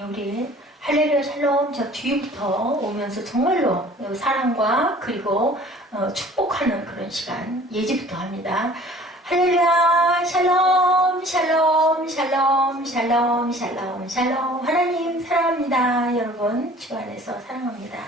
우리 할렐루야 샬롬 저 뒤부터 오면서 정말로 사랑과 그리고 축복하는 그런 시간 예지부터 합니다. 할렐루야 샬롬 샬롬 샬롬 샬롬 샬롬 샬롬 하나님 사랑합니다. 여러분 주 안에서 사랑합니다.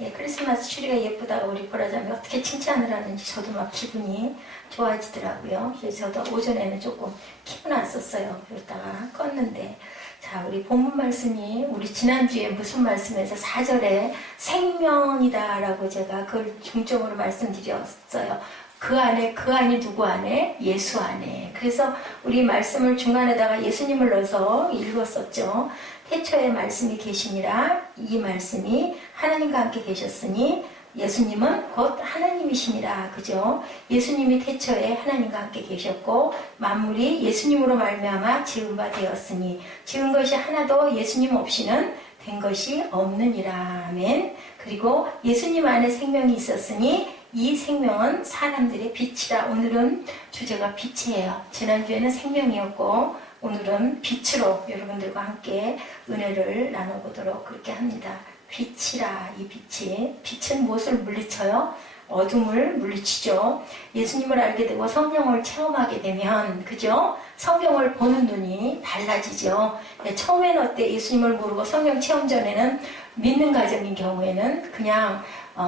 예, 크리스마스 추리가 예쁘다고 우리 보라자매 어떻게 칭찬을 하는지 저도 막 기분이 좋아지더라고요. 그래서 저도 오전에는 조금 키고 났었어요. 그러다가 껐는데 자, 우리 본문 말씀이 우리 지난주에 무슨 말씀에서 4절에 생명이다 라고 제가 그걸 중점으로 말씀드렸어요. 그 안에 누구 안에? 예수 안에. 그래서 우리 말씀을 중간에다가 예수님을 넣어서 읽었었죠. 태초에 말씀이 계시니라. 이 말씀이 하나님과 함께 계셨으니 예수님은 곧 하나님이시니라. 그죠? 예수님이 태초에 하나님과 함께 계셨고 만물이 예수님으로 말미암아 지은 바 되었으니 지은 것이 하나도 예수님 없이는 된 것이 없느니라. 아멘. 그리고 예수님 안에 생명이 있었으니 이 생명은 사람들의 빛이라. 오늘은 주제가 빛이에요. 지난주에는 생명이었고 오늘은 빛으로 여러분들과 함께 은혜를 나눠보도록 그렇게 합니다. 빛이라. 이 빛은 무엇을 물리쳐요? 어둠을 물리치죠. 예수님을 알게 되고 성령을 체험하게 되면 그죠? 성경을 보는 눈이 달라지죠. 처음에는 어때? 예수님을 모르고 성경 체험 전에는 믿는 가정인 경우에는 그냥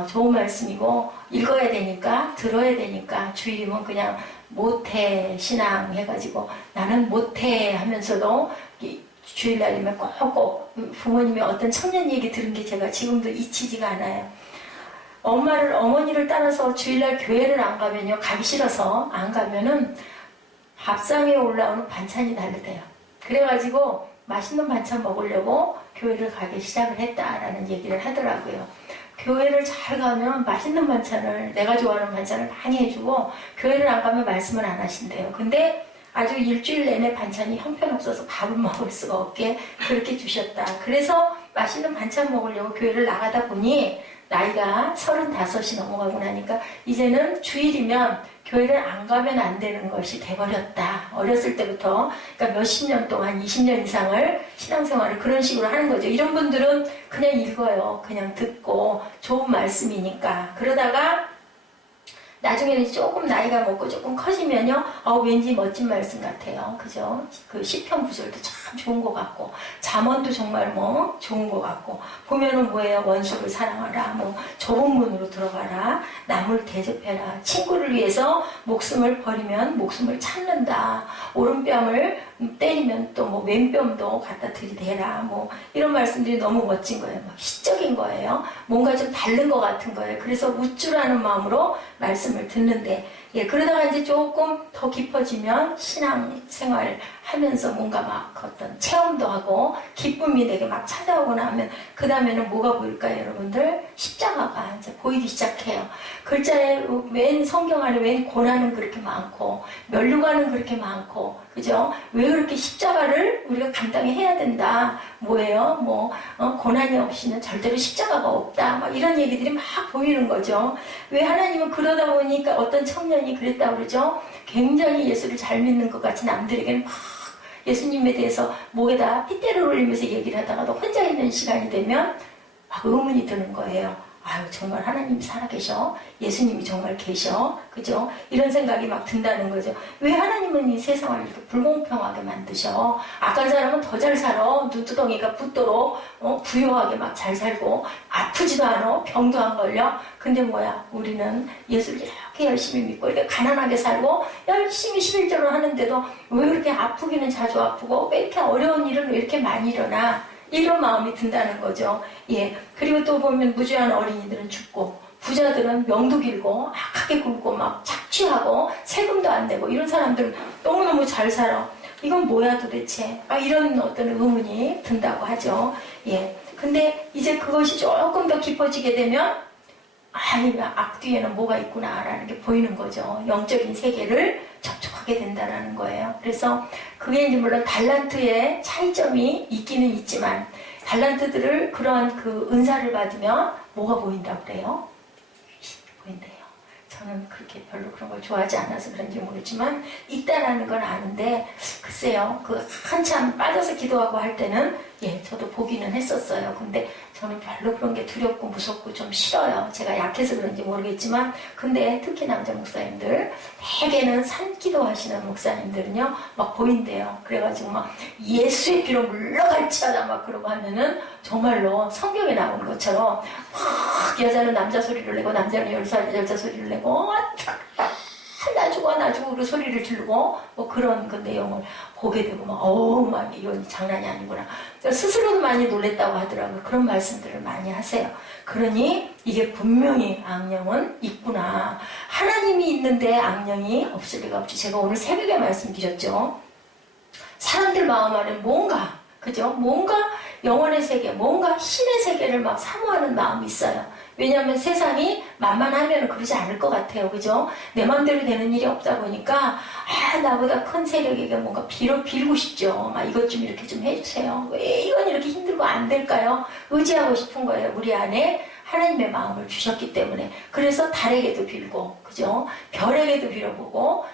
좋은 말씀이고 읽어야 되니까 들어야 되니까 주일이면 그냥 모태 신앙 해가지고 나는 모태 하면서도 주일날이면 꼭 부모님의 어떤 청년 얘기 들은 게 제가 지금도 잊히지가 않아요. 어머니를 따라서 주일날 교회를 안 가면요, 가기 싫어서 안 가면은 밥상에 올라오는 반찬이 다르대요. 그래가지고 맛있는 반찬 먹으려고 교회를 가기 시작을 했다라는 얘기를 하더라고요. 교회를 잘 가면 맛있는 반찬을, 내가 좋아하는 반찬을 많이 해주고 교회를 안 가면 말씀을 안 하신대요. 근데 아주 일주일 내내 반찬이 형편없어서 밥을 먹을 수가 없게 그렇게 주셨다. 그래서 맛있는 반찬 먹으려고 교회를 나가다 보니 나이가 35이 넘어가고 나니까 이제는 주일이면 교회를 안 가면 안 되는 것이 돼버렸다. 어렸을 때부터 그러니까 몇십 년 동안 20년 이상을 신앙생활을 그런 식으로 하는 거죠. 이런 분들은 그냥 읽어요. 그냥 듣고 좋은 말씀이니까. 그러다가 나중에는 조금 나이가 먹고 조금 커지면요, 왠지 멋진 말씀 같아요. 그죠? 그 시편 구절도 참 좋은 것 같고, 잠언도 정말 좋은 것 같고, 보면은 뭐예요? 원수를 사랑하라, 좁은 문으로 들어가라, 남을 대접해라, 친구를 위해서 목숨을 버리면 목숨을 찾는다, 오른뺨을 때리면 또 왼뺨도 갖다 들이대라, 이런 말씀들이 너무 멋진 거예요. 시적인 거예요. 뭔가 좀 다른 것 같은 거예요. 그래서 우쭐하는 마음으로 말씀을 듣는데, 그러다가 이제 조금 더 깊어지면 신앙생활 하면서 뭔가 막 어떤 체험도 하고 기쁨이 내게 막 찾아오거나 하면 그 다음에는 뭐가 보일까요, 여러분들? 십자가가 이제 보이기 시작해요. 글자에 웬 성경 안에 웬 고난은 그렇게 많고 면류관은 그렇게 많고, 그죠? 왜 그렇게 십자가를 우리가 감당히 해야 된다? 뭐예요? 고난이 없이는 절대로 십자가가 없다. 막 이런 얘기들이 막 보이는 거죠. 왜 하나님은 그러다 보니까 어떤 청년이 그랬다고 그러죠? 굉장히 예수를 잘 믿는 것 같이 남들에게는 막 예수님에 대해서 목에다 핏대를 올리면서 얘기를 하다가도 혼자 있는 시간이 되면 막 의문이 드는 거예요. 아유, 정말 하나님이 살아계셔? 예수님이 정말 계셔? 그죠? 이런 생각이 막 든다는 거죠. 왜 하나님은 이 세상을 이렇게 불공평하게 만드셔? 악한 사람은 더 잘 살아. 눈두덩이가 붓도록 부유하게 막 잘 살고 아프지도 않아. 병도 안 걸려. 근데 뭐야? 우리는 예수를 이렇게 열심히 믿고 이렇게 가난하게 살고 열심히 11절을 하는데도 왜 이렇게 아프기는 자주 아프고 왜 이렇게 어려운 일은 왜 이렇게 많이 일어나? 이런 마음이 든다는 거죠. 그리고 또 보면 무죄한 어린이들은 죽고, 부자들은 명도 길고, 악하게 굴고, 막 착취하고, 세금도 안 내고, 이런 사람들은 너무너무 잘 살아. 이건 뭐야 도대체? 이런 어떤 의문이 든다고 하죠. 근데 이제 그것이 조금 더 깊어지게 되면, 악 뒤에는 뭐가 있구나라는 게 보이는 거죠. 영적인 세계를 접촉하게 된다는 거예요. 그래서 그게 이제 물론 달란트의 차이점이 있기는 있지만 달란트들을 그러한 그 은사를 받으면 뭐가 보인다고 그래요? 보인대요. 저는 그렇게 별로 그런 걸 좋아하지 않아서 그런지 모르지만 있다라는 건 아는데 글쎄요 그 한참 빠져서 기도하고 할 때는 저도 보기는 했었어요. 근데 저는 별로 그런 게 두렵고 무섭고 좀 싫어요. 제가 약해서 그런지 모르겠지만 근데 특히 남자 목사님들 대개는 산기도 하시는 목사님들은요 막 보인대요. 그래가지고 막 예수의 피로 물러갈지어다 막 그러고 하면은 정말로 성경에 나오는 것처럼 막 여자는 남자 소리를 내고 남자는 여자 소리를 내고 나 죽어 그 소리를 지르고 뭐 그런 그 내용을 보게 되고 막 어우 막 이건 장난이 아니구나. 스스로도 많이 놀랬다고 하더라고요. 그런 말씀들을 많이 하세요. 그러니 이게 분명히 악령은 있구나. 하나님이 있는데 악령이 없을 리가 없지. 제가 오늘 새벽에 말씀드렸죠. 사람들 마음 안에 뭔가 그죠? 뭔가 영혼의 세계, 뭔가 신의 세계를 막 사모하는 마음이 있어요. 왜냐하면 세상이 만만하면 그러지 않을 것 같아요. 그죠? 내 마음대로 되는 일이 없다 보니까 나보다 큰 세력에게 뭔가 빌고 싶죠. 막 이것 좀 이렇게 좀 해주세요. 왜 이건 이렇게 힘들고 안 될까요? 의지하고 싶은 거예요. 우리 안에 하나님의 마음을 주셨기 때문에. 그래서 달에게도 빌고 그죠? 별에게도 빌어보고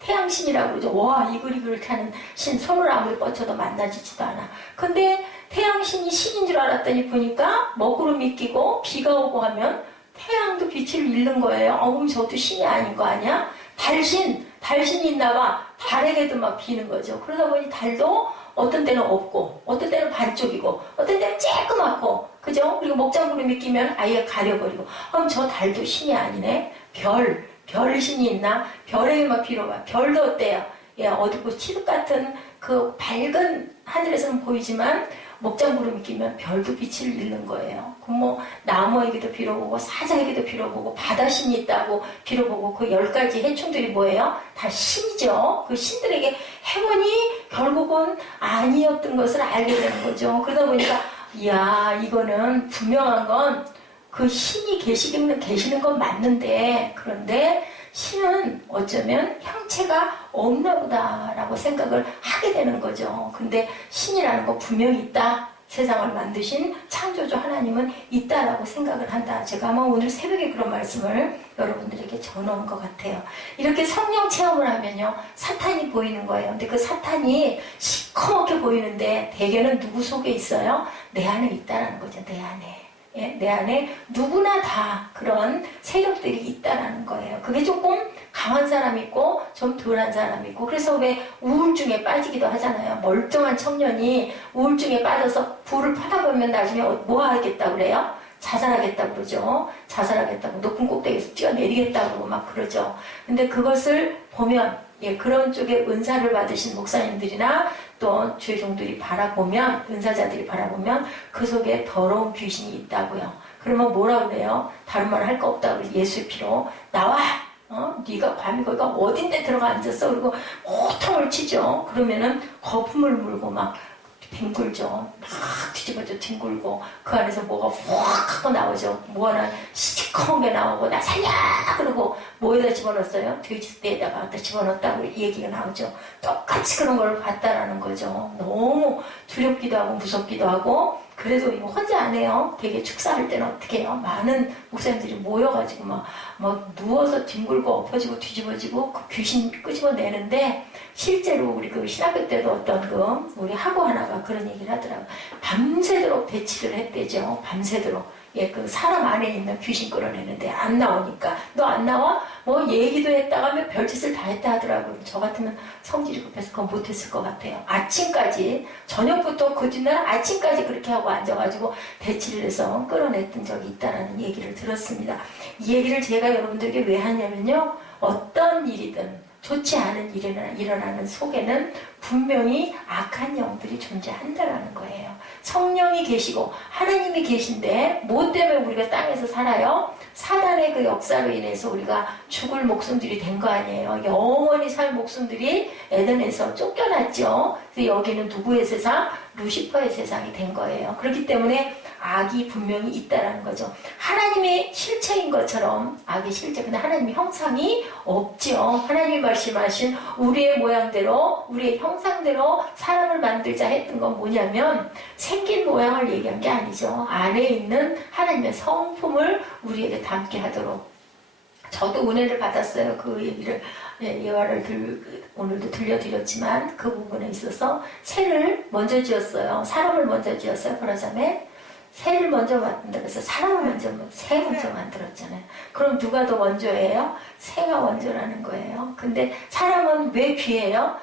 태양신이라고 그러죠. 와 이글이글 하는 신 손을 아무리 뻗쳐도 만나지지도 않아. 근데 태양신이 신인 줄 알았더니 보니까 먹구름이 끼고 비가 오고 하면 태양도 빛을 잃는 거예요. 그럼 저도 신이 아닌 거 아니야? 달신이 있나 봐. 달에게도 막 비는 거죠. 그러다 보니 달도 어떤 때는 없고 어떤 때는 반쪽이고 어떤 때는 쬐끄맣고 그죠? 그리고 먹장구름이 끼면 아예 가려버리고 그럼 저 달도 신이 아니네. 별신이 있나? 별에게 막 빌어봐. 별도 어때요? 어둡고 칠흑 같은 그 밝은 하늘에서는 보이지만 먹장구름이 끼면 별도 빛을 잃는 거예요. 그럼 뭐 나무에게도 빌어보고 사자에게도 빌어보고 바다신이 있다고 빌어보고 그 10가지 해충들이 뭐예요? 다 신이죠. 그 신들에게 해보니 결국은 아니었던 것을 알게 되는 거죠. 그러다 보니까 이야 이거는 분명한 건 그 신이 계시는 건 맞는데 그런데 신은 어쩌면 형체가 없나 보다라고 생각을 하게 되는 거죠. 근데 신이라는 거 분명히 있다. 세상을 만드신 창조주 하나님은 있다라고 생각을 한다. 제가 아마 오늘 새벽에 그런 말씀을 여러분들에게 전해온 것 같아요. 이렇게 성령 체험을 하면요. 사탄이 보이는 거예요. 근데 그 사탄이 시커멓게 보이는데 대개는 누구 속에 있어요? 내 안에 있다라는 거죠. 내 안에. 내 안에 누구나 다 그런 세력들이 있다라는 거예요. 그게 조금 강한 사람이 있고 좀 덜한 사람이 있고 그래서 왜 우울증에 빠지기도 하잖아요. 멀쩡한 청년이 우울증에 빠져서 불을 파다 보면 나중에 뭐 하겠다고 그래요? 자살하겠다고 그러죠. 자살하겠다고 높은 꼭대기에서 뛰어내리겠다고 그러고 막 그러죠. 근데 그것을 보면 그런 쪽에 은사를 받으신 목사님들이나 또 주의 종들이 바라보면 은사자들이 바라보면 그 속에 더러운 귀신이 있다고요. 그러면 뭐라고 그래요? 다른 말 할 거 없다고 예수의 피로 나와! 네가 감히 거기가 어딘데 들어가 앉았어? 그리고 호통을 치죠. 그러면은 거품을 물고 막 뒹굴죠. 막 뒤집어져 뒹굴고 그 안에서 뭐가 확 하고 나오죠. 뭐 하나 시커먼 게 나오고 나 살려! 그러고 뭐에다 집어넣었어요? 돼지떼에다가 갖다 집어넣었다고 얘기가 나오죠. 똑같이 그런 걸 봤다라는 거죠. 너무 두렵기도 하고 무섭기도 하고 그래도 이거 혼자 안 해요. 되게 축사할 때는 어떻게 해요? 많은 목사님들이 모여가지고 막 누워서 뒹굴고 엎어지고 뒤집어지고 그 귀신 끄집어내는데 실제로 우리 그 신학교 때도 어떤 우리 학우 하나가 그런 얘기를 하더라고요. 밤새도록 대치를 했대죠. 밤새도록. 그 사람 안에 있는 귀신 끌어내는데 안 나오니까 너 안 나와? 뭐 얘기도 했다가 별짓을 다 했다 하더라고요. 저 같으면 성질이 급해서 그건 못했을 것 같아요. 아침까지 저녁부터 그 뒷날 아침까지 그렇게 하고 앉아가지고 대치를 해서 끌어냈던 적이 있다는 얘기를 들었습니다. 이 얘기를 제가 여러분들에게 왜 하냐면요. 어떤 일이든 좋지 않은 일이 일어나는 속에는 분명히 악한 영들이 존재한다는 거예요. 성령이 계시고 하나님이 계신데 뭐 때문에 우리가 땅에서 살아요? 사단의 그 역사로 인해서 우리가 죽을 목숨들이 된 거 아니에요. 영원히 살 목숨들이 에덴에서 쫓겨났죠. 그래서 여기는 누구의 세상? 루시퍼의 세상이 된 거예요. 그렇기 때문에 악이 분명히 있다라는 거죠. 하나님의 실체인 것처럼 악의 실체, 근데 하나님의 형상이 없죠. 하나님이 말씀하신 우리의 모양대로, 우리의 형상대로 사람을 만들자 했던 건 뭐냐면 생긴 모양을 얘기한 게 아니죠. 안에 있는 하나님의 성품을 우리에게 담게 하도록 저도 은혜를 받았어요. 그 얘기를 예화를 오늘도 들려드렸지만 그 부분에 있어서 새를 먼저 지었어요. 사람을 먼저 지었어요. 그러자면 새를 먼저 만들어서 사람을 새 먼저 만들었잖아요. 그럼 누가 더 먼저예요? 새가 먼저라는 거예요. 근데 사람은 왜 귀해요?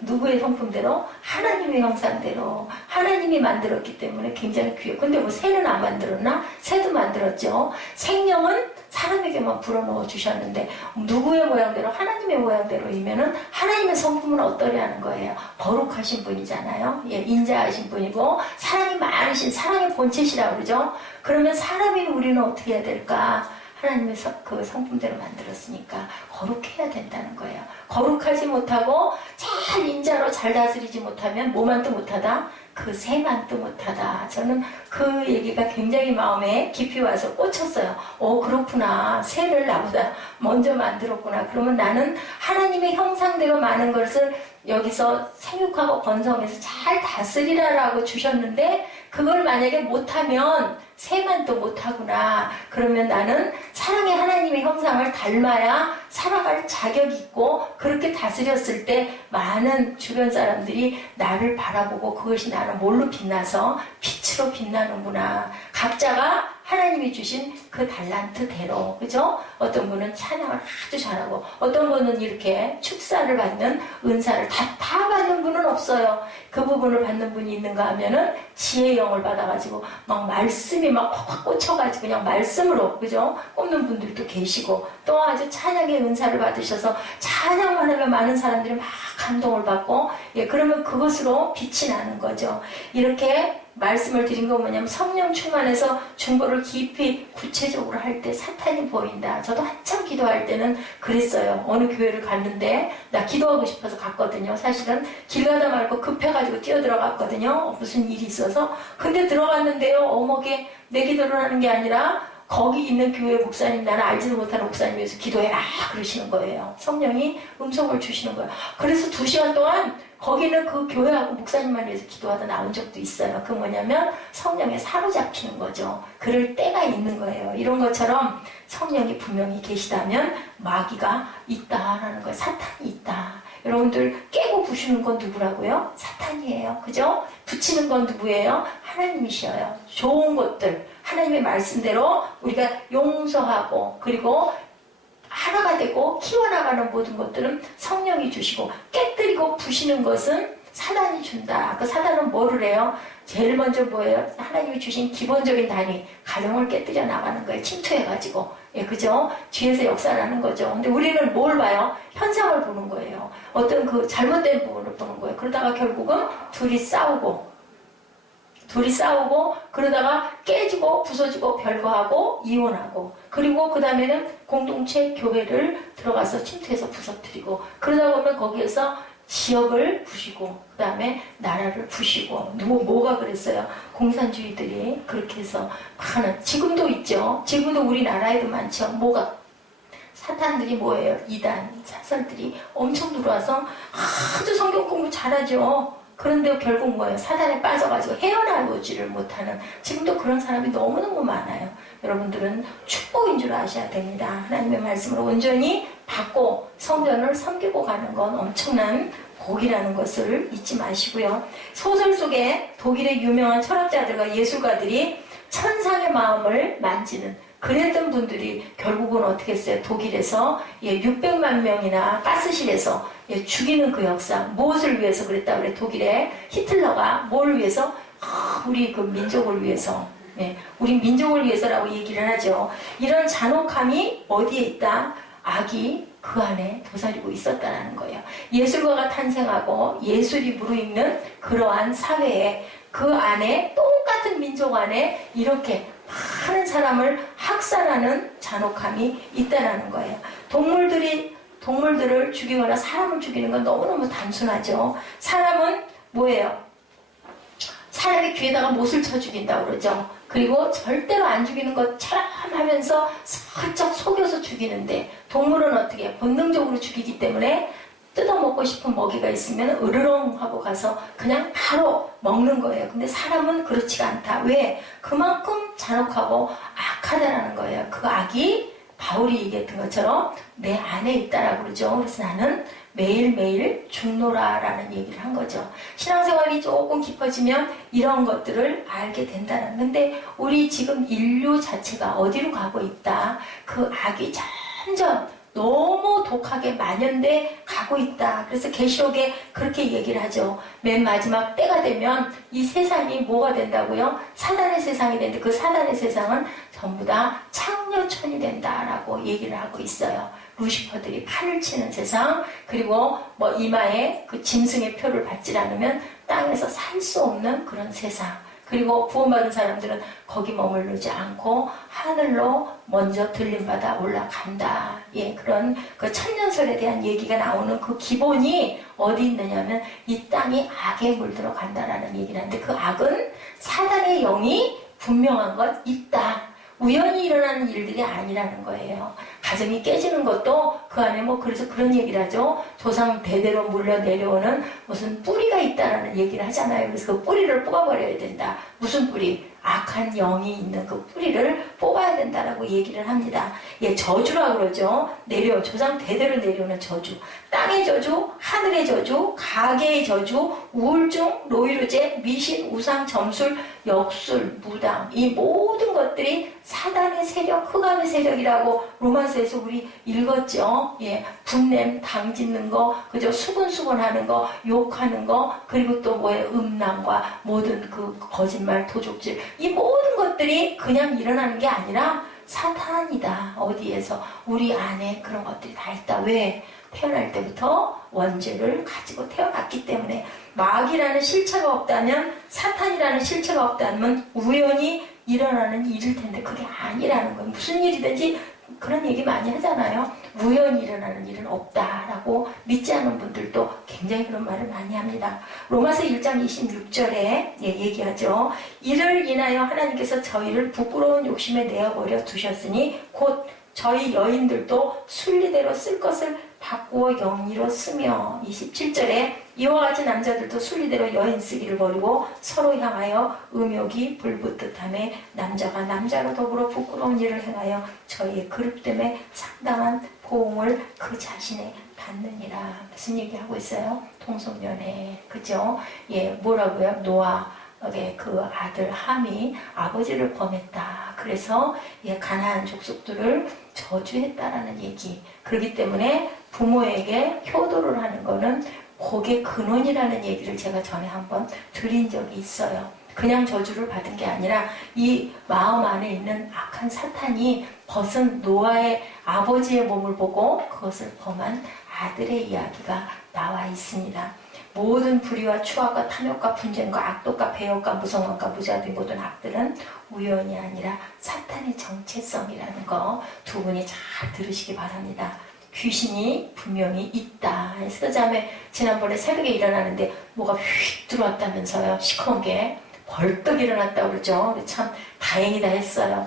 누구의 성품대로? 하나님의 형상대로 하나님이 만들었기 때문에 굉장히 귀해요. 근데 뭐 새는 안 만들었나? 새도 만들었죠. 생명은 사람에게만 불어넣어 주셨는데 누구의 모양대로? 하나님의 모양대로이면은 하나님의 성품은 어떠냐는 거예요. 거룩하신 분이잖아요. 예, 인자하신 분이고 사랑이 많으신 사랑의 본체시라고 그러죠. 그러면 사람인 우리는 어떻게 해야 될까? 하나님의 그 성품대로 만들었으니까 거룩해야 된다는 거예요. 거룩하지 못하고 잘 인자로 잘 다스리지 못하면 뭐만도 못하다? 그 새만도 못하다. 저는 그 얘기가 굉장히 마음에 깊이 와서 꽂혔어요. 그렇구나. 새를 나보다 먼저 만들었구나. 그러면 나는 하나님의 형상대로 많은 것을 여기서 생육하고 번성해서 잘 다스리라라고 주셨는데 그걸 만약에 못하면 새만 또 못하구나. 그러면 나는 사랑의 하나님의 형상을 닮아야 살아갈 자격이 있고 그렇게 다스렸을 때 많은 주변 사람들이 나를 바라보고 그것이 나는 뭘로 빛나서 빛으로 빛나는구나. 각자가 하나님이 주신 그 달란트대로, 그죠? 어떤 분은 찬양을 아주 잘하고 어떤 분은 이렇게 축사를 받는 은사를 다 받는 분은 없어요. 그 부분을 받는 분이 있는가 하면은 지혜의 영을 받아가지고 막 말씀이 막 콕콕 꽂혀가지고 그냥 말씀으로, 그죠? 꼽는 분들도 계시고 또 아주 찬양의 은사를 받으셔서 찬양만 하면 많은 사람들이 막 감동을 받고, 예, 그러면 그것으로 빛이 나는 거죠. 이렇게 말씀을 드린 건 뭐냐면 성령 충만해서 중보를 깊이 구체적으로 할 때 사탄이 보인다. 저도 한참 기도할 때는 그랬어요. 어느 교회를 갔는데 나 기도하고 싶어서 갔거든요. 사실은 길 가다 말고 급해가지고 뛰어들어갔거든요. 무슨 일이 있어서. 근데 들어갔는데요. 어머게 내 기도를 하는 게 아니라 거기 있는 교회 목사님, 나는 알지도 못하는 목사님에서 기도해라 그러시는 거예요. 성령이 음성을 주시는 거예요. 그래서 2시간 동안 거기는 그 교회하고 목사님만 위해서 기도하다 나온 적도 있어요. 그 뭐냐면 성령에 사로잡히는 거죠. 그럴 때가 있는 거예요. 이런 것처럼 성령이 분명히 계시다면 마귀가 있다라는 거예요. 사탄이 있다. 여러분들 깨고 부수는 건 누구라고요? 사탄이에요. 그죠? 붙이는 건 누구예요? 하나님이셔요. 좋은 것들, 하나님의 말씀대로 우리가 용서하고 그리고 하나가 되고 키워나가는 모든 것들은 성령이 주시고 깨뜨리고 부시는 것은 사단이 준다. 그 사단은 뭐를 해요? 제일 먼저 뭐예요? 하나님이 주신 기본적인 단위, 가정을 깨뜨려 나가는 거예요. 침투해가지고. 예, 그죠? 뒤에서 역사를 하는 거죠. 근데 우리는 뭘 봐요? 현상을 보는 거예요. 어떤 그 잘못된 부분을 보는 거예요. 그러다가 결국은 둘이 싸우고 그러다가 깨지고 부서지고 별거하고 이혼하고 그리고 그 다음에는 공동체 교회를 들어가서 침투해서 부서뜨리고 그러다 보면 거기에서 지역을 부시고 그 다음에 나라를 부시고 뭐가 그랬어요? 공산주의들이 그렇게 해서 하는 지금도 있죠. 지금도 우리나라에도 많죠. 뭐가 사탄들이 뭐예요? 이단 사설들이 엄청 들어와서 아주 성경 공부 잘하죠. 그런데 결국 뭐예요? 사단에 빠져가지고 헤어나오지를 못하는 지금도 그런 사람이 너무너무 많아요. 여러분들은 축복인 줄 아셔야 됩니다. 하나님의 말씀을 온전히 받고 성전을 섬기고 가는 건 엄청난 복이라는 것을 잊지 마시고요. 소설 속에 독일의 유명한 철학자들과 예술가들이 천상의 마음을 만지는 그랬던 분들이 결국은 어떻게 했어요? 독일에서 600만 명이나 가스실에서 죽이는 그 역사. 무엇을 위해서 그랬다 그래? 독일의 히틀러가 뭘 위해서? 우리 그 민족을 위해서. 우리 민족을 위해서라고 얘기를 하죠. 이런 잔혹함이 어디에 있다? 악이 그 안에 도사리고 있었다는 거예요. 예술가가 탄생하고 예술이 무르익는 그러한 사회에 그 안에 똑같은 민족 안에 이렇게 많은 사람을 학살하는 잔혹함이 있다는 거예요. 동물들을 죽이거나 사람을 죽이는 건 너무너무 단순하죠. 사람은 뭐예요? 사람이 귀에다가 못을 쳐 죽인다고 그러죠. 그리고 절대로 안 죽이는 것처럼 하면서 살짝 속여서 죽이는데 동물은 어떻게 본능적으로 죽이기 때문에 뜯어먹고 싶은 먹이가 있으면 으르렁 하고 가서 그냥 바로 먹는 거예요. 근데 사람은 그렇지가 않다. 왜? 그만큼 잔혹하고 악하다라는 거예요. 그 악이 바울이 얘기했던 것처럼 내 안에 있다라고 그러죠. 그래서 나는 매일매일 죽노라라는 얘기를 한 거죠. 신앙생활이 조금 깊어지면 이런 것들을 알게 된다는 건데 우리 지금 인류 자체가 어디로 가고 있다. 그 악이 점점 너무 독하게 만연돼 가고 있다. 그래서 계시록에 그렇게 얘기를 하죠. 맨 마지막 때가 되면 이 세상이 뭐가 된다고요? 사단의 세상이 되는데 그 사단의 세상은 전부 다 창녀촌이 된다라고 얘기를 하고 있어요. 루시퍼들이 판을 치는 세상, 그리고 뭐 이마에 그 짐승의 표를 받지 않으면 땅에서 살 수 없는 그런 세상. 그리고 구원받은 사람들은 거기 머무르지 않고 하늘로 먼저 들림받아 올라간다. 예, 그런 그 천년설에 대한 얘기가 나오는 그 기본이 어디 있느냐면 이 땅이 악에 물들어 간다라는 얘기를 하는데 그 악은 사단의 영이 분명한 것 있다. 우연히 일어나는 일들이 아니라는 거예요. 가정이 깨지는 것도 그 안에 뭐 그래서 그런 얘기를 하죠. 조상 대대로 물려 내려오는 무슨 뿌리가 있다라는 얘기를 하잖아요. 그래서 그 뿌리를 뽑아버려야 된다. 무슨 뿌리? 악한 영이 있는 그 뿌리를 뽑아야 된다라고 얘기를 합니다. 예, 저주라고 그러죠. 조상 대대로 내려오는 저주. 땅의 저주, 하늘의 저주, 가계의 저주, 우울증, 노이로제, 미신, 우상, 점술, 역술, 무당. 이 모든 것들이 사단의 세력, 흑암의 세력이라고 로마서에서 우리 읽었죠. 예, 분냄, 당짓는 거, 그죠? 수군수군하는 거, 욕하는 거, 그리고 또 뭐예요? 음란과 모든 그 거짓말, 도둑질. 이 모든 것들이 그냥 일어나는 게 아니라 사탄이다. 어디에서? 우리 안에 그런 것들이 다 있다. 왜? 태어날 때부터 원죄를 가지고 태어났기 때문에 마귀라는 실체가 없다면, 사탄이라는 실체가 없다면 우연히 일어나는 일일 텐데 그게 아니라는 거예요. 무슨 일이든지 그런 얘기 많이 하잖아요. 우연히 일어나는 일은 없다라고 믿지 않는 분들도 굉장히 그런 말을 많이 합니다. 로마서 1장 26절에 얘기하죠. 이를 인하여 하나님께서 저희를 부끄러운 욕심에 내어버려 두셨으니 곧 저희 여인들도 순리대로 쓸 것을 바꾸어 영리로 쓰며 27절에 이와 같이 남자들도 순리대로 여인 쓰기를 버리고 서로 향하여 음욕이 불붙듯하며 남자가 남자로 더불어 부끄러운 일을 행하여 저희의 그릇됨에 상당한 보응을 그 자신에 받느니라. 무슨 얘기하고 있어요? 동성연애. 그죠? 예, 뭐라고요? 노아의 그 아들 함이 아버지를 범했다. 그래서 예, 가나안 족속들을 저주했다라는 얘기. 그렇기 때문에 부모에게 효도를 하는 거는 복의 근원이라는 얘기를 제가 전에 한번 드린 적이 있어요. 그냥 저주를 받은 게 아니라 이 마음 안에 있는 악한 사탄이 벗은 노아의 아버지의 몸을 보고 그것을 범한 아들의 이야기가 나와 있습니다. 모든 불의와 추악과 탐욕과 분쟁과 악독과 배역과 무성함과 무자비 모든 악들은 우연이 아니라 사탄의 정체성이라는 거 두 분이 잘 들으시기 바랍니다. 귀신이 분명히 있다. 스자매 지난번에 새벽에 일어나는데 뭐가 휙 들어왔다면서요. 시커먼 게 벌떡 일어났다고 그러죠. 참 다행이다 했어요.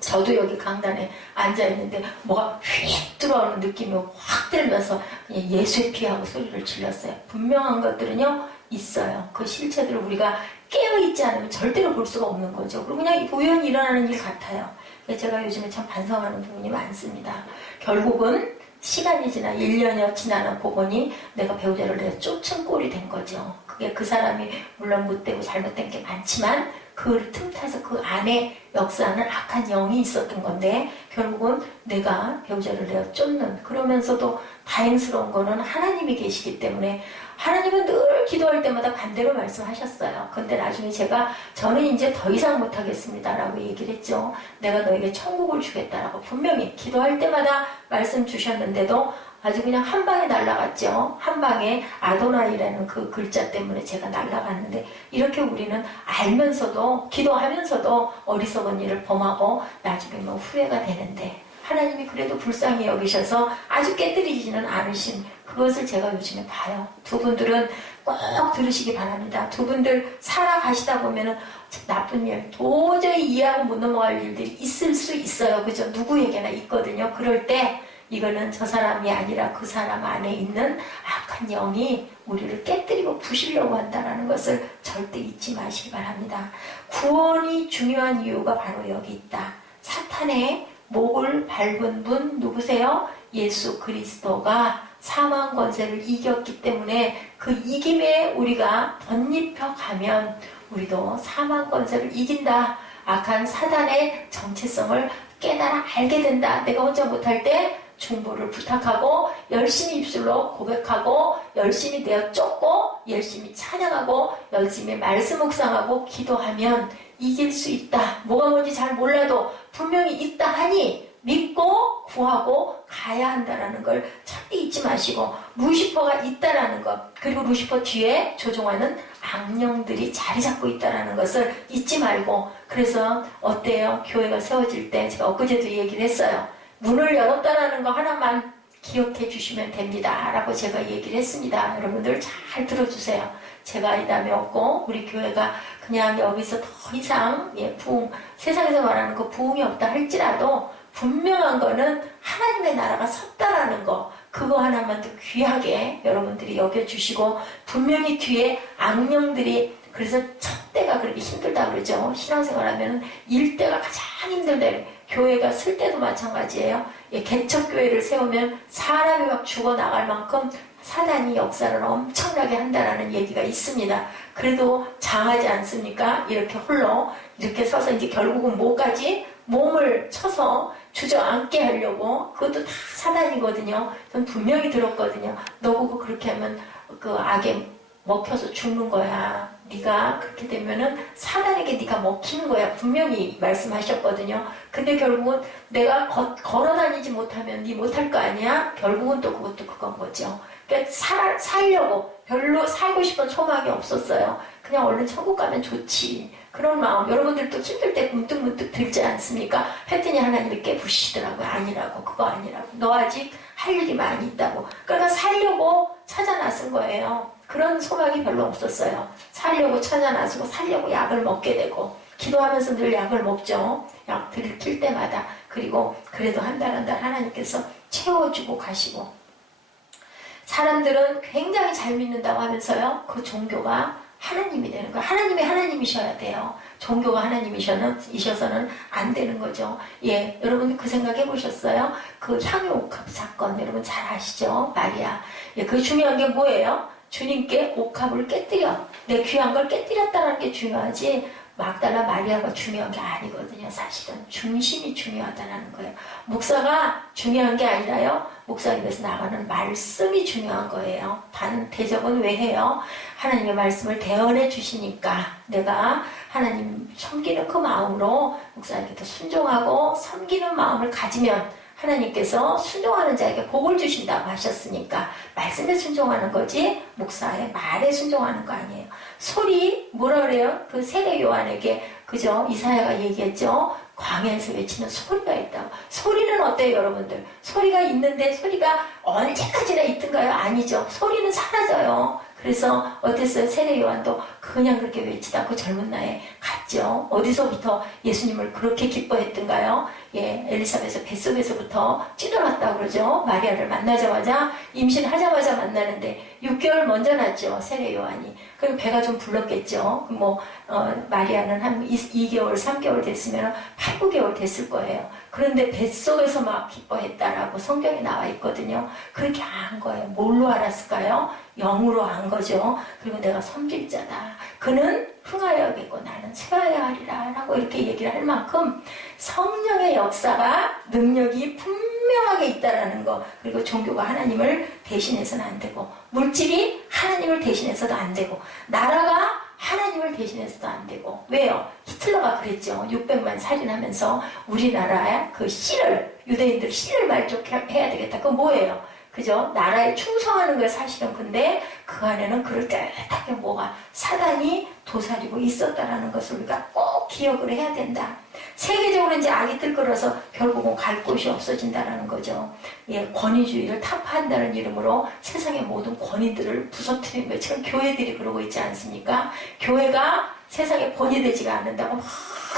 저도 여기 강단에 앉아있는데 뭐가 휙 들어오는 느낌이 확 들면서 그냥 예수의 피하고 소리를 질렀어요. 분명한 것들은요 있어요. 그 실체들을 우리가 깨어있지 않으면 절대로 볼 수가 없는 거죠. 그리고 그냥 우연히 일어나는 일 같아요. 제가 요즘에 참 반성하는 부분이 많습니다. 결국은 시간이 지나 1년여 지나는 보고니 내가 배우자를 내가 쫓은 꼴이 된 거죠. 그게 그 사람이 물론 못되고 잘못된 게 많지만 그 틈타서 그 안에 역사하는 악한 영이 있었던 건데 결국은 내가 배우자를 내가 쫓는. 그러면서도 다행스러운 거는 하나님이 계시기 때문에 하나님은 늘 기도할 때마다 반대로 말씀하셨어요. 근데 나중에 저는 이제 더 이상 못하겠습니다 라고 얘기를 했죠. 내가 너에게 천국을 주겠다라고 분명히 기도할 때마다 말씀 주셨는데도 아주 그냥 한 방에 날아갔죠. 한 방에 아도나이라는 그 글자 때문에 제가 날아갔는데 이렇게 우리는 알면서도 기도하면서도 어리석은 일을 범하고 나중에 뭐 후회가 되는데 하나님이 그래도 불쌍히 여기셔서 아주 깨뜨리지는 않으신 그것을 제가 요즘에 봐요. 두 분들은 꼭 들으시기 바랍니다. 두 분들 살아가시다 보면은 나쁜 일, 도저히 이해하고 못 넘어갈 일들이 있을 수 있어요. 그죠? 누구에게나 있거든요. 그럴 때 이거는 저 사람이 아니라 그 사람 안에 있는 악한 영이 우리를 깨뜨리고 부시려고 한다는 것을 절대 잊지 마시기 바랍니다. 구원이 중요한 이유가 바로 여기 있다. 사탄의 목을 밟은 분 누구세요? 예수 그리스도가 사망 권세를 이겼기 때문에 그 이김에 우리가 덧입혀 가면 우리도 사망 권세를 이긴다. 악한 사단의 정체성을 깨달아 알게 된다. 내가 혼자 못할 때 중보를 부탁하고 열심히 입술로 고백하고 열심히 내어 쫓고 열심히 찬양하고 열심히 말씀 묵상하고 기도하면 이길 수 있다. 뭐가 뭔지 잘 몰라도 분명히 있다 하니 믿고 구하고 가야 한다라는 걸 절대 잊지 마시고 루시퍼가 있다라는 것 그리고 루시퍼 뒤에 조종하는 악령들이 자리 잡고 있다라는 것을 잊지 말고 그래서 어때요? 교회가 세워질 때 제가 엊그제도 얘기를 했어요. 문을 열었다라는 거 하나만 기억해 주시면 됩니다. 라고 제가 얘기를 했습니다. 여러분들 잘 들어주세요. 제가 이 다음에 없고 우리 교회가 그냥 여기서 더 이상 부흥, 세상에서 말하는 그 부흥이 없다 할지라도 분명한 거는 하나님의 나라가 섰다라는 거 그거 하나만 더 귀하게 여러분들이 여겨주시고 분명히 뒤에 악령들이 그래서 첫 때가 그렇게 힘들다 그러죠. 신앙생활하면 일때가 가장 힘들다. 교회가 쓸 때도 마찬가지예요. 개척교회를 세우면 사람이 막 죽어나갈 만큼 사단이 역사를 엄청나게 한다라는 얘기가 있습니다. 그래도 장하지 않습니까? 이렇게 홀로 이렇게 서서 이제 결국은 뭐까지 몸을 쳐서 주저앉게 하려고 그것도 다 사단이거든요. 전 분명히 들었거든요. 너 그거 그렇게 하면 그 악에 먹혀서 죽는 거야. 네가 그렇게 되면은 사단에게 네가 먹히는 거야. 분명히 말씀하셨거든요. 근데 결국은 내가 걸어다니지 못하면 네 못할 거 아니야? 결국은 또 그것도 그건 거죠. 그러니까 살려고 별로 살고 싶은 소망이 없었어요. 그냥 얼른 천국 가면 좋지. 그런 마음 여러분들도 힘들 때 문득문득 들지 않습니까? 했더니 하나님이 깨부시더라고요. 아니라고 그거 아니라고 너 아직 할 일이 많이 있다고. 그러니까 살려고 찾아 나선 거예요. 그런 소망이 별로 없었어요. 살려고 찾아 나서고 살려고 약을 먹게 되고 기도하면서 늘 약을 먹죠. 약 들킬 때마다. 그리고 그래도 한 달 한 달 하나님께서 채워주고 가시고 사람들은 굉장히 잘 믿는다고 하면서요. 그 종교가 하나님이 되는 거예요. 하나님이 하나님이셔야 돼요. 종교가 하나님이셔서는 안 되는 거죠. 예, 여러분 그 생각 해보셨어요? 그 향유옥합 사건 여러분 잘 아시죠? 마리아. 예, 그 중요한 게 뭐예요? 주님께 옥합을 깨뜨려. 내 귀한 걸 깨뜨렸다는 게 중요하지 막달라 마리아가 중요한 게 아니거든요. 사실은 중심이 중요하다는 거예요. 목사가 중요한 게 아니라요. 목사님에서 나가는 말씀이 중요한 거예요. 대접은 왜 해요? 하나님의 말씀을 대언해 주시니까 내가 하나님 섬기는 그 마음으로 목사님께 순종하고 섬기는 마음을 가지면 하나님께서 순종하는 자에게 복을 주신다고 하셨으니까 말씀에 순종하는 거지 목사의 말에 순종하는 거 아니에요. 소리 뭐라 그래요? 그 세례 요한에게 그죠? 이사야가 얘기했죠. 광야에서 외치는 소리가 있다고. 소리는 어때요 여러분들? 소리가 있는데 소리가 언제까지나 있던가요? 아니죠. 소리는 사라져요. 그래서 어땠어요? 세례 요한도 그냥 그렇게 외치다 그 젊은 나이에 갔죠. 어디서부터 예수님을 그렇게 기뻐했던가요? 예, 엘리사벳의 뱃속에서부터 찌들었다고 그러죠. 마리아를 만나자마자 임신하자마자 만나는데 6개월 먼저 났죠. 세례 요한이. 그리고 배가 좀 불렀겠죠. 마리아는 한 2개월, 3개월 됐으면 8, 9개월 됐을 거예요. 그런데 뱃속에서 막 기뻐했다라고 성경에 나와 있거든요. 그렇게 안 거예요. 뭘로 알았을까요? 영으로 안 거죠. 그리고 내가 섬길 자다. 그는 흥하여야겠고 나는 쇠하여야 하리라 라고 이렇게 얘기를 할 만큼 성령의 역사가 능력이 분명하게 있다라는 거. 그리고 종교가 하나님을 대신해서는 안 되고 물질이 하나님을 대신해서도 안 되고 나라가 하나님을 대신해서도 안 되고. 왜요? 히틀러가 그랬죠. 600만 살인하면서 우리나라의 그 유대인들 씨를 말족해야 되겠다. 그건 뭐예요? 그죠? 나라에 충성하는 거예요, 사실은. 근데 그 안에는 그럴듯하게 뭐가 사단이 도사리고 있었다라는 것을 우리가 꼭 기억을 해야 된다. 세계적으로 이제 악이 들끓어서 결국은 갈 곳이 없어진다라는 거죠. 예, 권위주의를 타파한다는 이름으로 세상의 모든 권위들을 부서뜨리는 거예요. 지금 교회들이 그러고 있지 않습니까? 교회가 세상에 권위되지가 않는다고 막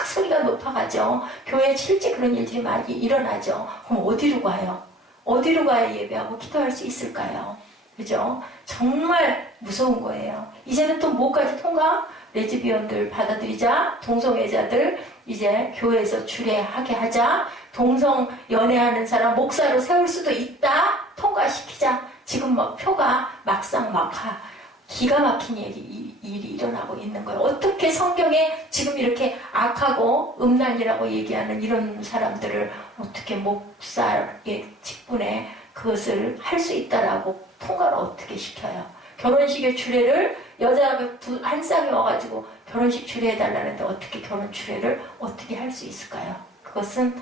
소리가 높아가죠. 교회에 실제 그런 일들이 많이 일어나죠. 그럼 어디로 가요? 어디로 가야 예배하고 기도할 수 있을까요? 그죠? 정말 무서운 거예요. 이제는 또 뭐까지 통과? 레즈비언들 받아들이자, 동성애자들 이제 교회에서 주례하게 하자, 동성 연애하는 사람 목사로 세울 수도 있다, 통과시키자. 지금 뭐 표가 막상 막하 기가 막힌 일이 일어나고 있는 거예요. 어떻게 성경에 지금 이렇게 악하고 음란이라고 얘기하는 이런 사람들을 어떻게 목사의 직분에 그것을 할 수 있다라고 통과를 어떻게 시켜요? 결혼식의 주례를 여자가 한 쌍이 와가지고 결혼식 주례해달라는데 어떻게 결혼 주례를 어떻게 할 수 있을까요? 그것은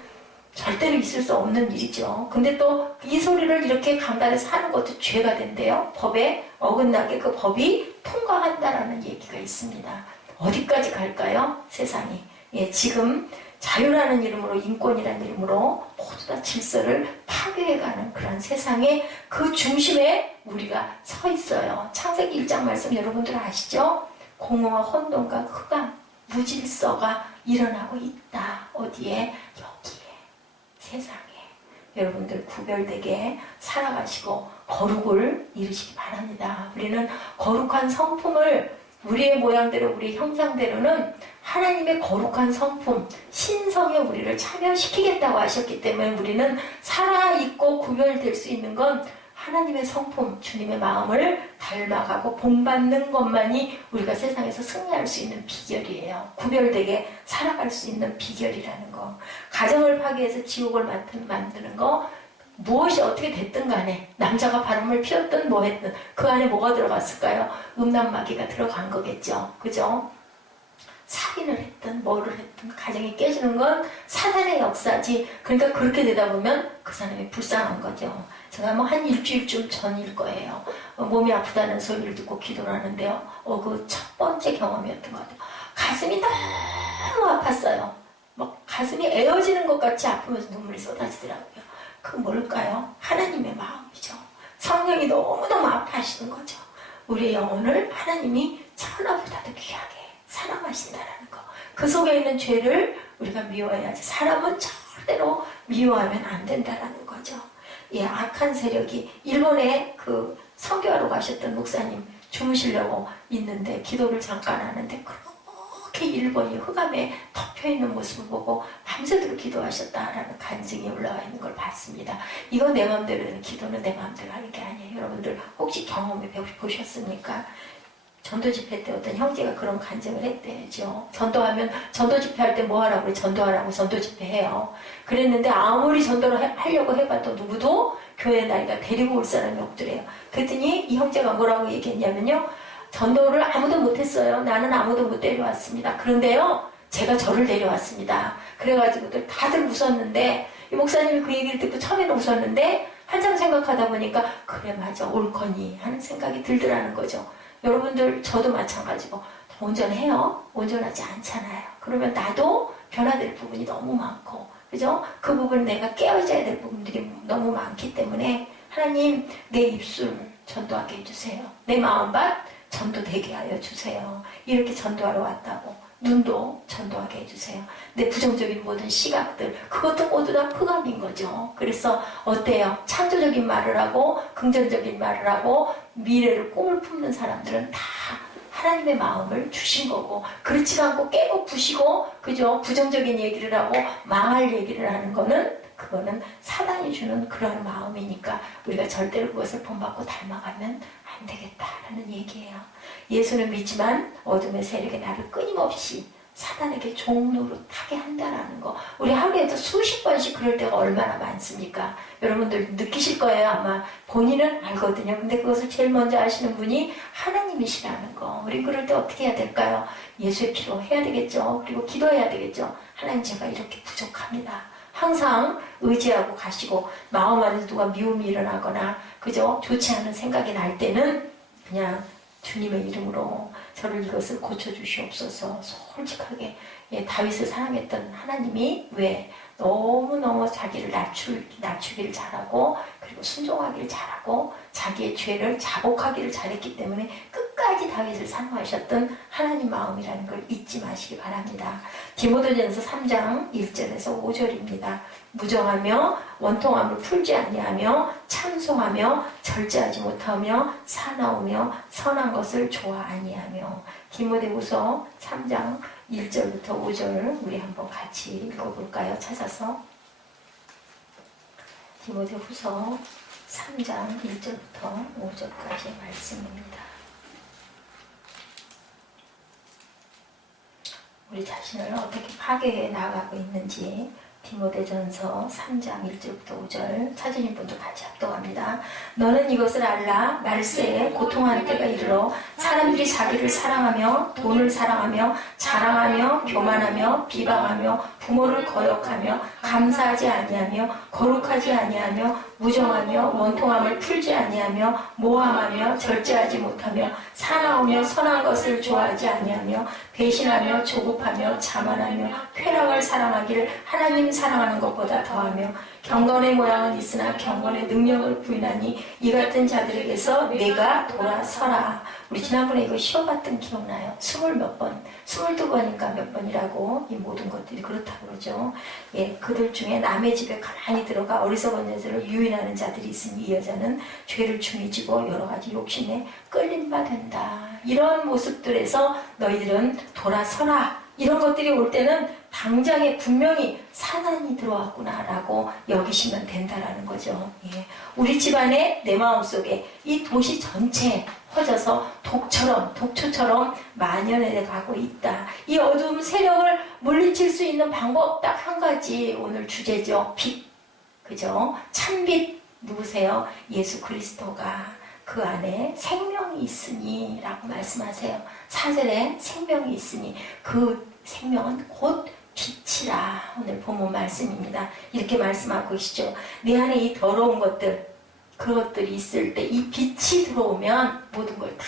절대로 있을 수 없는 일이죠. 근데 또 이 소리를 이렇게 강단에서 하는 것도 죄가 된대요. 법에 어긋나게 그 법이 통과한다라는 얘기가 있습니다. 어디까지 갈까요? 세상이. 예, 지금 자유라는 이름으로, 인권이라는 이름으로 모두 다 질서를 파괴해가는 그런 세상에 그 중심에 우리가 서 있어요. 창세기 1장 말씀 여러분들 아시죠? 공허와 혼돈과 흑암, 무질서가 일어나고 있다. 어디에? 여기에. 세상에. 여러분들 구별되게 살아가시고 거룩을 이루시기 바랍니다. 우리는 거룩한 성품을 우리의 모양대로, 우리의 형상대로는 하나님의 거룩한 성품, 신성에 우리를 참여시키겠다고 하셨기 때문에 우리는 살아있고 구별될 수 있는 건 하나님의 성품, 주님의 마음을 닮아가고 본받는 것만이 우리가 세상에서 승리할 수 있는 비결이에요. 구별되게 살아갈 수 있는 비결이라는 거. 가정을 파괴해서 지옥을 만드는 거, 무엇이 어떻게 됐든 간에 남자가 바람을 피웠든 뭐 했든 그 안에 뭐가 들어갔을까요? 음란마귀가 들어간 거겠죠. 그죠? 살인을 했든 뭐를 했든 가정이 깨지는 건 사단의 역사지. 그러니까 그렇게 되다 보면 그 사람이 불쌍한 거죠. 제가 뭐 한 일주일쯤 전일 거예요. 몸이 아프다는 소리를 듣고 기도를 하는데요. 그 첫 번째 경험이었던 것 같아요. 가슴이 너무 아팠어요. 막 가슴이 에어지는 것 같이 아프면서 눈물이 쏟아지더라고요. 그 뭘까요? 하나님의 마음이죠. 성령이 너무너무 아파하시는 거죠. 우리의 영혼을 하나님이 천하보다도 귀하게 사랑하신다라는 거. 그 속에 있는 죄를 우리가 미워해야지. 사람은 절대로 미워하면 안 된다라는 거죠. 예, 악한 세력이 일본에 그 선교하러 가셨던 목사님 주무시려고 있는데 기도를 잠깐 하는데 그렇게 일본이 흑암에 덮여있는 모습을 보고 밤새도록 기도하셨다라는 간증이 올라와 있는 걸 봤습니다. 이거 내 마음대로 되는 기도는 내 마음대로 하는 게 아니에요. 여러분들 혹시 경험해 보셨습니까? 전도 집회 때 어떤 형제가 그런 간증을 했대죠. 전도하면, 전도 집회 할 때 뭐 하라고 그래? 전도하라고 전도 집회 해요. 그랬는데 아무리 전도를 하려고 해봐도 누구도 교회 나이가 데리고 올 사람이 없더래요. 그랬더니 이 형제가 뭐라고 얘기했냐면요. 전도를 아무도 못했어요. 나는 아무도 못 데려왔습니다. 그런데요, 제가 저를 데려왔습니다. 그래가지고들 다들 웃었는데, 이 목사님이 그 얘기를 듣고 처음에는 웃었는데, 한참 생각하다 보니까, 그래, 맞아, 옳거니 하는 생각이 들더라는 거죠. 여러분들, 저도 마찬가지고, 운전해요? 운전하지 않잖아요. 그러면 나도 변화될 부분이 너무 많고, 그죠? 그 부분 내가 깨어져야 될 부분들이 너무 많기 때문에, 하나님, 내 입술 전도하게 해주세요. 내 마음밭 전도되게 하여 주세요. 이렇게 전도하러 왔다고. 눈도 전도하게 해주세요. 내 부정적인 모든 시각들, 그것도 모두 다 흑암인 거죠. 그래서 어때요? 창조적인 말을 하고 긍정적인 말을 하고 미래를 꿈을 품는 사람들은 다 하나님의 마음을 주신 거고, 그렇지 않고 깨고 부시고, 그죠? 부정적인 얘기를 하고 망할 얘기를 하는 거는, 그거는 사단이 주는 그런 마음이니까 우리가 절대로 그것을 본받고 닮아가면 안 되겠다라는 얘기예요. 예수는 믿지만 어둠의 세력이 나를 끊임없이 사단에게 종노릇하게 한다라는 거. 우리 하루에도 수십 번씩 그럴 때가 얼마나 많습니까? 여러분들 느끼실 거예요. 아마 본인은 알거든요. 근데 그것을 제일 먼저 아시는 분이 하나님이시라는 거. 우리 그럴 때 어떻게 해야 될까요? 예수의 피로 해야 되겠죠. 그리고 기도해야 되겠죠. 하나님, 제가 이렇게 부족합니다. 항상 의지하고 가시고, 마음 안에서 누가 미움이 일어나거나 그죠? 좋지 않은 생각이 날 때는 그냥 주님의 이름으로 저를 이것을 고쳐주시옵소서. 솔직하게. 예, 다윗을 사랑했던 하나님이 왜 너무너무 자기를 낮추기를 잘하고, 그리고 순종하기를 잘하고, 자기의 죄를 자복하기를 잘했기 때문에 끝까지 다윗을 사랑하셨던 하나님 마음이라는 걸 잊지 마시기 바랍니다. 디모데전서 3장 1절에서 5절입니다. 무정하며 원통함을 풀지 아니하며 찬송하며 절제하지 못하며 사나우며 선한 것을 좋아 아니하며. 디모데후서 3장 1절부터 5절을 우리 한번 같이 읽어볼까요? 찾아서. 디모데후서 3장 1절부터 5절까지의 말씀입니다. 우리 자신을 어떻게 파괴해 나가고 있는지 디모데전서 3장 1절부터 5절 찾으신 분도 같이 합독합니다. 너는 이것을 알라. 말세에 고통하는 때가 이르러 사람들이 자기를 사랑하며 돈을 사랑하며 자랑하며 교만하며 비방하며 부모를 거역하며 감사하지 아니하며 거룩하지 아니하며 무정하며 원통함을 풀지 아니하며 모함하며 절제하지 못하며 사나우며 선한 것을 좋아하지 아니하며 배신하며 조급하며 자만하며 쾌락을 사랑하기를 하나님 사랑하는 것보다 더하며 경건의 모양은 있으나 경건의 능력을 부인하니 이 같은 자들에게서 내가 돌아서라. 우리 지난번에 이거 쉬어봤던 기억나요? 20몇 번, 22번인가 몇 번이라고 이 모든 것들이 그렇다고 그러죠. 예, 그들 중에 남의 집에 가만히 들어가 어리석은 여자를 유인하는 자들이 있으니 이 여자는 죄를 중히 지고 여러 가지 욕심에 끌린 바 된다. 이런 모습들에서 너희들은 돌아서라. 이런 것들이 올 때는 당장에 분명히 사단이 들어왔구나라고 여기시면 된다라는 거죠. 예. 우리 집안에 내 마음속에 이 도시 전체에 퍼져서 독초처럼 만연해 가고 있다. 이 어두움 세력을 물리칠 수 있는 방법 딱 한 가지 오늘 주제죠. 빛. 그죠? 참빛 누구세요? 예수 그리스도가 그 안에 생명이 있으니 라고 말씀하세요. 4절에 생명이 있으니 그 생명은 곧 빛이라. 오늘 본문 말씀입니다. 이렇게 말씀하고 계시죠. 내 안에 이 더러운 것들, 그것들이 있을 때 이 빛이 들어오면 모든 걸 다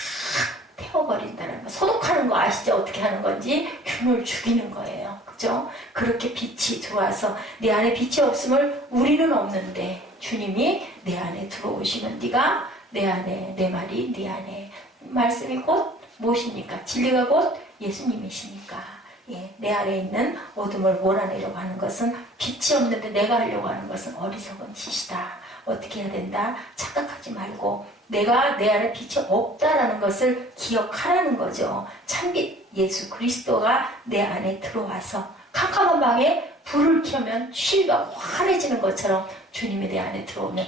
태워버린다는 거. 소독하는 거 아시죠? 어떻게 하는 건지 균을 죽이는 거예요. 그죠? 그렇게 빛이 들어와서 내 안에 빛이 없음을 우리는 없는데 주님이 내 안에 들어오시면 네가 내 안에, 내 말이 네 안에. 말씀이 곧 무엇입니까? 진리가 곧 예수님이시니까. 예, 내 안에 있는 어둠을 몰아내려고 하는 것은 빛이 없는데 내가 하려고 하는 것은 어리석은 짓이다. 어떻게 해야 된다? 착각하지 말고 내가 내 안에 빛이 없다라는 것을 기억하라는 거죠. 참빛 예수 그리스도가 내 안에 들어와서 캄캄한 방에 불을 켜면 취가 환해지는 것처럼 주님이 내 안에 들어오면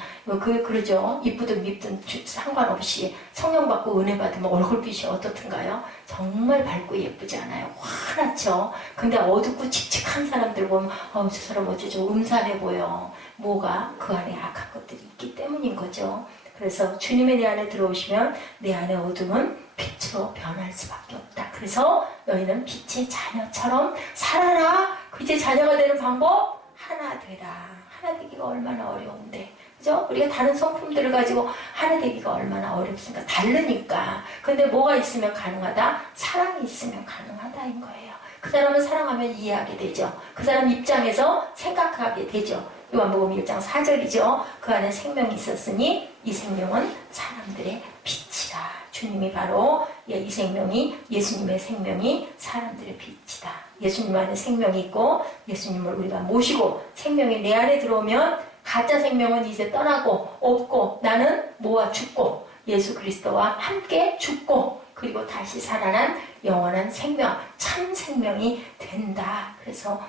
그러죠. 이쁘든 밉든 상관없이 성령 받고 은혜 받으면 얼굴빛이 어떻든가요? 정말 밝고 예쁘지 않아요? 환하죠. 근데 어둡고 칙칙한 사람들 보면 저 사람 어쩌죠? 음산해 보여. 뭐가? 그 안에 악한 것들이 있기 때문인 거죠. 그래서 주님이 내 안에 들어오시면 내 안에 어둠은 빛으로 변할 수밖에 없다. 그래서 너희는 빛의 자녀처럼 살아라. 빛의 자녀가 되는 방법 하나 되라. 하나 되기가 얼마나 어려운데, 그죠? 우리가 다른 성품들을 가지고 하나 되기가 얼마나 어렵습니까? 다르니까. 근데 뭐가 있으면 가능하다? 사랑이 있으면 가능하다인 거예요. 그 사람을 사랑하면 이해하게 되죠. 그 사람 입장에서 생각하게 되죠. 요한복음 1장 4절이죠. 그 안에 생명이 있었으니 이 생명은 사람들의 빛이라. 주님이 바로 이 생명이, 예수님의 생명이 사람들의 빛이다. 예수님 안에 생명이 있고 예수님을 우리가 모시고 생명이 내 안에 들어오면 가짜 생명은 이제 떠나고 없고 나는 뭐와 죽고 예수 그리스도와 함께 죽고 그리고 다시 살아난 영원한 생명, 참 생명이 된다. 그래서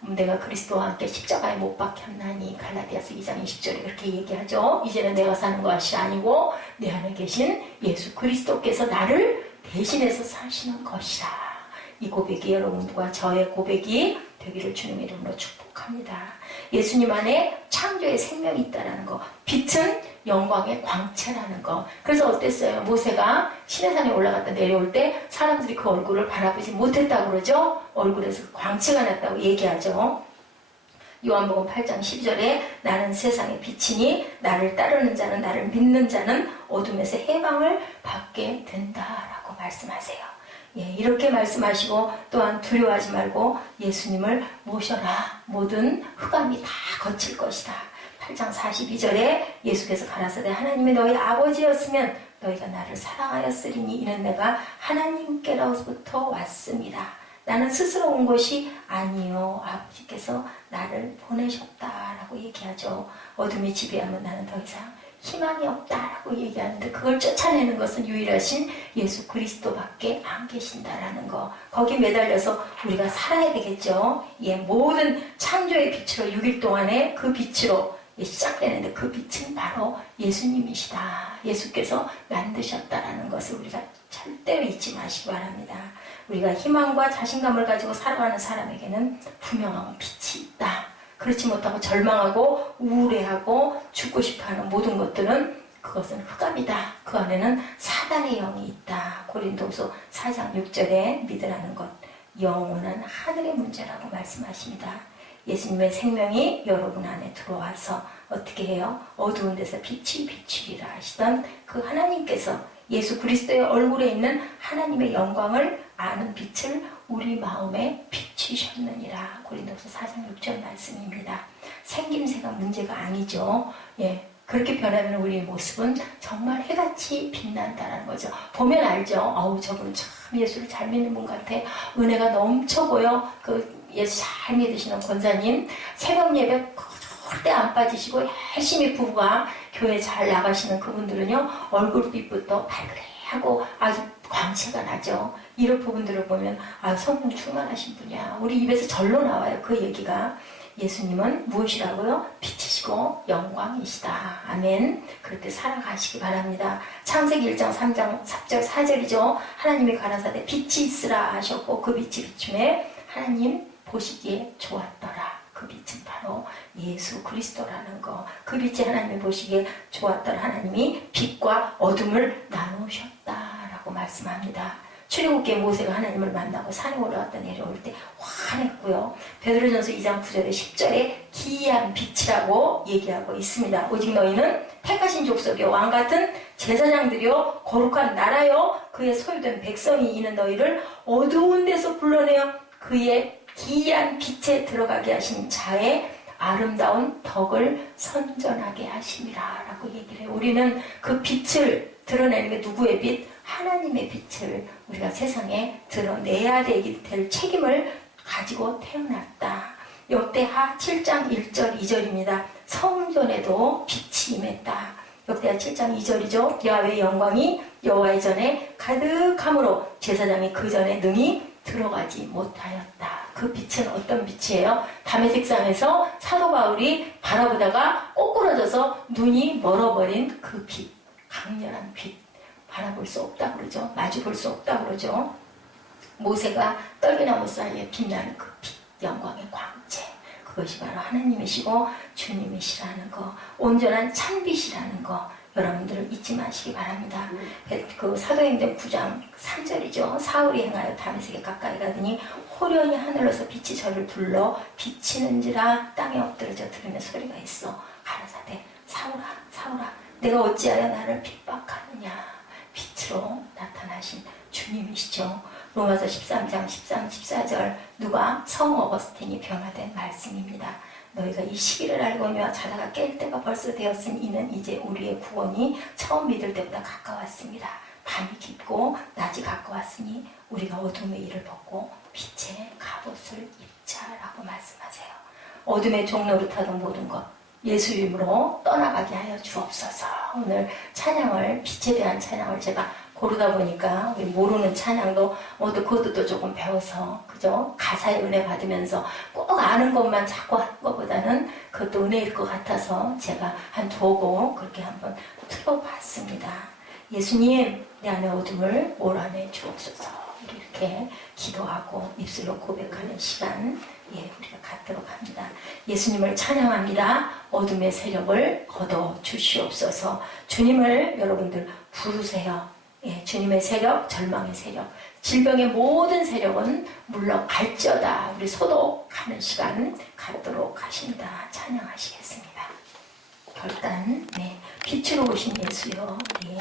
내가 그리스도와 함께 십자가에 못 박혔나니 갈라디아서 2장 20절에 그렇게 얘기하죠. 이제는 내가 사는 것이 아니고 내 안에 계신 예수 그리스도께서 나를 대신해서 사시는 것이라. 이 고백이 여러분과 저의 고백이 되기를 주님의 이름으로 축복합니다. 예수님 안에 창조의 생명이 있다는 거, 빛은 영광의 광채라는 거. 그래서 어땠어요? 모세가 시내산에 올라갔다 내려올 때 사람들이 그 얼굴을 바라보지 못했다고 그러죠? 얼굴에서 광채가 났다고 얘기하죠. 요한복음 8장 12절에 나는 세상의 빛이니 나를 따르는 자는, 나를 믿는 자는 어둠에서 해방을 받게 된다라고 말씀하세요. 이렇게 말씀하시고 또한 두려워하지 말고 예수님을 모셔라. 모든 흑암이 다 거칠 것이다. 8장 42절에 예수께서 가라사대 하나님이 너희 아버지였으면 너희가 나를 사랑하였으리니 이는 내가 하나님께로부터 왔습니다. 나는 스스로 온 것이 아니요 아버지께서 나를 보내셨다라고 얘기하죠. 어둠이 지배하면 나는 더 이상 희망이 없다라고 얘기하는데 그걸 쫓아내는 것은 유일하신 예수 그리스도밖에 안 계신다라는 거. 거기 매달려서 우리가 살아야 되겠죠. 예, 모든 창조의 빛으로 6일 동안에 그 빛으로 시작되는데 그 빛은 바로 예수님이시다. 예수께서 만드셨다라는 것을 우리가 절대로 잊지 마시기 바랍니다. 우리가 희망과 자신감을 가지고 살아가는 사람에게는 분명한 빛이 있다. 그렇지 못하고 절망하고 우울해하고 죽고 싶어하는 모든 것들은 그것은 흑암이다. 그 안에는 사단의 영이 있다. 고린도후서 4장 6절에 믿으라는 것, 영원한 하늘의 문제라고 말씀하십니다. 예수님의 생명이 여러분 안에 들어와서 어떻게 해요? 어두운 데서 빛이 비추리라 하시던 그 하나님께서 예수 그리스도의 얼굴에 있는 하나님의 영광을 아는 빛을 우리 마음에 비추셨느니라. 고린도서 4장 6절 말씀입니다. 생김새가 문제가 아니죠. 예, 그렇게 변하면 우리의 모습은 정말 해같이 빛난다는 거죠. 보면 알죠. 어우, 저분 참 예수를 잘 믿는 분 같아. 은혜가 넘쳐 보여. 그 예수 잘 믿으시는 권사님, 새벽 예배 절대 안 빠지시고 열심히 부부가 교회 잘 나가시는 그분들은요, 얼굴빛부터 발그레하고 아주 광채가 나죠. 이런 부분들을 보면 성령 충만하신 분이야. 우리 입에서 절로 나와요. 그 얘기가. 예수님은 무엇이라고요? 빛이시고 영광이시다. 아멘. 그렇게 살아가시기 바랍니다. 창세기 1장 3장 3절 4절이죠. 하나님이 가라사대 빛이 있으라 하셨고 그 빛이 비춤에 하나님 보시기에 좋았더라. 그 빛은 바로 예수 그리스도라는 거. 그 빛이 하나님이 보시기에 좋았더라. 하나님이 빛과 어둠을 나누셨다라고 말씀합니다. 출애굽기에 모세가 하나님을 만나고 산에 올라갔다 내려올 때 환했고요. 베드로전서 2장 9절에 10절에 기이한 빛이라고 얘기하고 있습니다. 오직 너희는 택하신 족속이요 왕같은 제사장들이요 거룩한 나라요 그의 소유된 백성이 있는 너희를 어두운 데서 불러내어 그의 기이한 빛에 들어가게 하신 자의 아름다운 덕을 선전하게 하심이라 라고 얘기를 해요. 우리는 그 빛을 드러내는 게 누구의 빛? 하나님의 빛을 우리가 세상에 드러내야 될 책임을 가지고 태어났다. 역대하 7장 1절 2절입니다. 성전에도 빛이 임했다. 역대하 7장 2절이죠. 야훼의 영광이 여호와의 전에 가득함으로 제사장이 그 전에 능히 들어가지 못하였다. 그 빛은 어떤 빛이에요? 다메섹산에서 사도 바울이 바라보다가 꼬꾸라져서 눈이 멀어버린 그 빛, 강렬한 빛. 바라볼 수 없다 그러죠. 마주 볼 수 없다 그러죠. 모세가 떨기나무 사이에 빛나는 그 빛, 영광의 광채. 그것이 바로 하나님이시고 주님이시라는 거, 온전한 참빛이라는 거. 여러분들을 잊지 마시기 바랍니다. 그 사도행전 9장 3절이죠. 사울이 행하여 다메섹에 가까이 가더니 호련히 하늘로서 빛이 저를 불러 비치는지라 땅에 엎드러져 들으며 소리가 있어 가라사대 사울아 사울아 내가 어찌하여 나를 핍박하느냐. 빛으로 나타나신 주님이시죠. 로마서 13장 13, 14절 누가 성 어거스틴이 변화된 말씀입니다. 너희가 이 시기를 알고며 자다가 깰 때가 벌써 되었으니 이는 이제 우리의 구원이 처음 믿을 때보다 가까웠습니다. 밤이 깊고 낮이 가까웠으니 우리가 어둠의 일을 벗고 빛의 갑옷을 입자라고 말씀하세요. 어둠의 종로를 타던 모든 것 예수 이름으로 떠나가게 하여 주옵소서. 오늘 찬양을 빛에 대한 찬양을 제가 고르다 보니까 우리 모르는 찬양도 모두 그것도 또 조금 배워서 그죠? 가사의 은혜 받으면서 꼭 아는 것만 자꾸 하는 것보다는 그것도 은혜일 것 같아서 제가 한 두 곡 그렇게 한번 틀어봤습니다. 예수님 내 안의 어둠을 몰아내 주옵소서. 이렇게 기도하고 입술로 고백하는 시간 우리가 갖도록 합니다. 예수님을 찬양합니다. 어둠의 세력을 걷어 주시옵소서. 주님을 여러분들 부르세요. 주님의 세력, 절망의 세력, 질병의 모든 세력은 물러갈지어다. 우리 소독하는 시간 갖도록 하십니다. 찬양하시겠습니다. 결단, 빛으로 오신 예수여, 우리